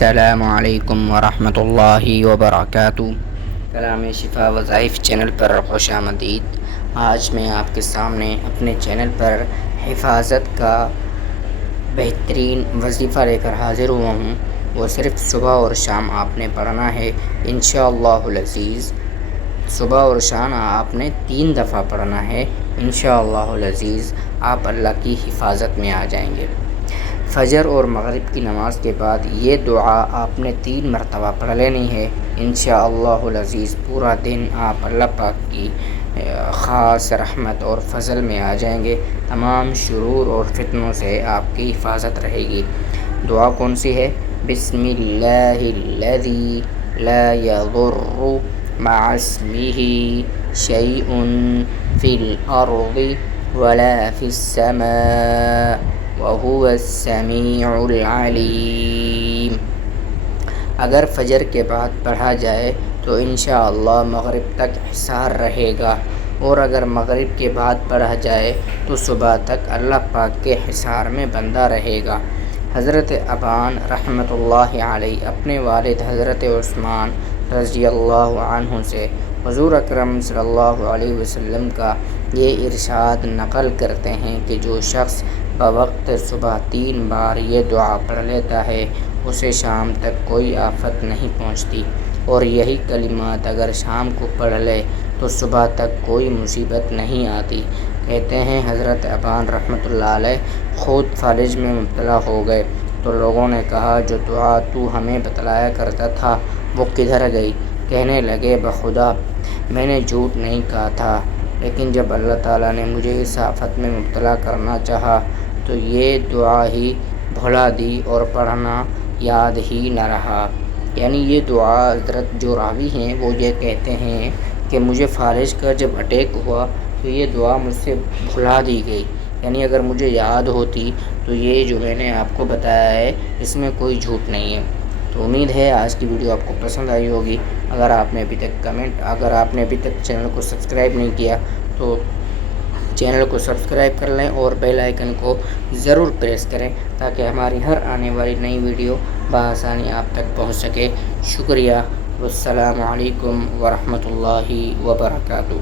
السلام علیکم ورحمۃ اللہ وبرکاتہ۔ کلام شفا وظائف چینل پر خوش آمدید۔ آج میں آپ کے سامنے اپنے چینل پر حفاظت کا بہترین وظیفہ لے کر حاضر ہوا ہوں۔ وہ صرف صبح اور شام آپ نے پڑھنا ہے انشاءاللہ العزیز۔ صبح اور شام آپ نے 3 دفعہ پڑھنا ہے انشاءاللہ العزیز۔ آپ اللہ کی حفاظت میں آ جائیں گے۔ فجر اور مغرب کی نماز کے بعد یہ دعا آپ نے 3 مرتبہ پڑھ لینی ہے انشاءاللہ العزیز۔ پورا دن آپ اللہ پاک کی خاص رحمت اور فضل میں آ جائیں گے۔ تمام شرور اور فتنوں سے آپ کی حفاظت رہے گی۔ دعا کون سی ہے؟ بسم اللہ الذی لا یضر مع اسمہ شیء فی الارض ولا فی السماء وَهُوَ السَّمِيعُ الْعَلِيمُ۔ اگر فجر کے بعد پڑھا جائے تو انشاءاللہ مغرب تک حصار رہے گا، اور اگر مغرب کے بعد پڑھا جائے تو صبح تک اللہ پاک کے حصار میں بندہ رہے گا۔ حضرت ابان رحمۃ اللہ علیہ اپنے والد حضرت عثمان رضی اللہ عنہ سے حضور اکرم صلی اللہ علیہ وسلم کا یہ ارشاد نقل کرتے ہیں کہ جو شخص بوقت صبح 3 بار یہ دعا پڑھ لیتا ہے اسے شام تک کوئی آفت نہیں پہنچتی، اور یہی کلمات اگر شام کو پڑھ لے تو صبح تک کوئی مصیبت نہیں آتی۔ کہتے ہیں حضرت ابان رحمۃ اللہ علیہ خود فالج میں مبتلا ہو گئے تو لوگوں نے کہا جو دعا تو ہمیں بتلایا کرتا تھا وہ کدھر گئی؟ کہنے لگے بخدا میں نے جھوٹ نہیں کہا تھا، لیکن جب اللہ تعالیٰ نے مجھے اس آفت میں مبتلا کرنا چاہا تو یہ دعا ہی بھلا دی اور پڑھنا یاد ہی نہ رہا۔ یعنی یہ دعا حضرت جو راوی ہیں وہ یہ کہتے ہیں کہ مجھے فالج کا جب اٹیک ہوا تو یہ دعا مجھ سے بھلا دی گئی، یعنی اگر مجھے یاد ہوتی تو یہ جو میں نے آپ کو بتایا ہے اس میں کوئی جھوٹ نہیں ہے۔ تو امید ہے آج کی ویڈیو آپ کو پسند آئی ہوگی۔ اگر آپ نے ابھی تک چینل کو سبسکرائب نہیں کیا تو چینل کو سبسکرائب کر لیں اور بیل آئیکن کو ضرور پریس کریں تاکہ ہماری ہر آنے والی نئی ویڈیو بآسانی آپ تک پہنچ سکے۔ شکریہ۔ والسلام علیکم ورحمۃ اللہ وبرکاتہ۔